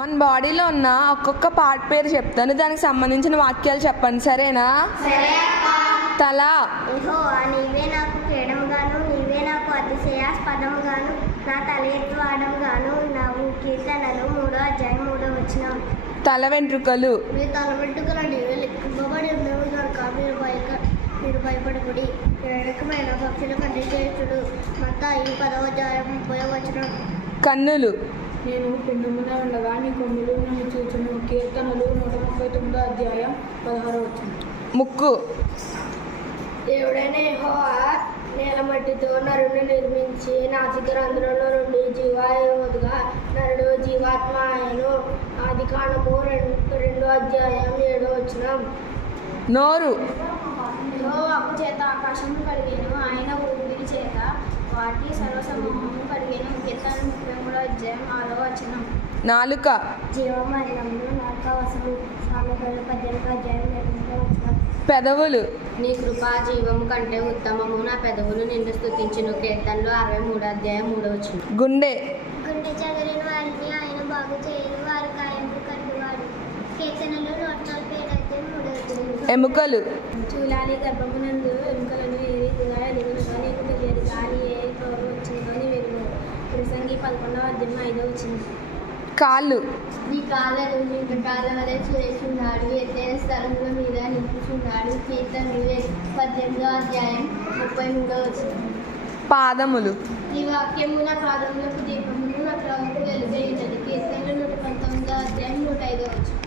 మన బాడీలో ఉన్న ఒక్కొక్క పార్ట్ పేరు చెప్తాను, దానికి సంబంధించిన వాక్యాలు చెప్పండి, సరేనా? తల. నీవే నాకు క్రీడముగాను, నీవే నాకు అతిశయాస్పదముగాను, నా తల ఎత్తువాడముగాను ఉన్నావు. కీర్తనలు 3వ అధ్యాయం 3వ వచనం. తల వెంట్రుకలు. మీ తల వెంట్రుకలు నీవే లెక్కింపబడి ఉండవు కనుక మీరు భయపడకుడి. క్రీడకమైన పక్షుల కంటే చేతుడు. మత్తయి 10వ అధ్యాయం 30వ వచనం. కన్నులు. నేను పిండమున ఉండగా నీ కొమ్ములు నన్ను చూచును. కీర్తనలు 139వ అధ్యాయం 16వ వచనం. ముక్కు. దేవుడైన యెహోవా నేలమట్టితో నరుని నిర్మించి నాసికారంధ్రంలో నుండి జీవాయువుగా నరుడు జీవాత్మ ఆయను. ఆదికాండము 2వ అధ్యాయం 7వ వచనం. నోరు. యెహోవాకు చేత ఆకాశము కలిగెను, ఆయన ఊపిరి చేత వాటి సర్వసమూహము కలిగెను. కీర్తన 33వ అధ్యాయం 6వ వచనం. నాలుక. జీవమరణములు నాలుకవసము. సామెతలు 18వ అధ్యాయం 8వ వచనం. పెదవులు. నీ కృపా జీవము కంటే ఉత్తమము, నా పెదవులు నిన్ను స్తుతించును. కీర్తనలు 63వ అధ్యాయం 3వ వచనం. గుండె. గుండె చెదిరిన వారిని ఆయన బాగు చేయను, వారి గాయములు కట్టువాడు. కీర్తనలు 145వ అధ్యాయం 3వ వచనం. ఎముకలు. చూలాలి గర్భమునందు ఎముకలను ఏ రీతిగా ఎదుగునో నీకు తెలియదు, గాలి ఏ తోడు వచ్చిందో నీ వెలుగు. ప్రసంగి 11వ అధ్యాయం 5వ వచనం. కాళ్ళు. నీ కాళ్ళను నీ కాళ్ళ వలె చేస్తున్నాడు, ఎత్తైన స్థలముల మీద నిలుపుచున్నాడు. కీర్తనలు 18వ అధ్యాయం 33వ వచనం. పాదములు. ఈ వాక్యము నా పాదములకు దీపమును, నా త్రోవకు వెలుగైనది. కీర్తనలు 119వ అధ్యాయం 105వ వచనం.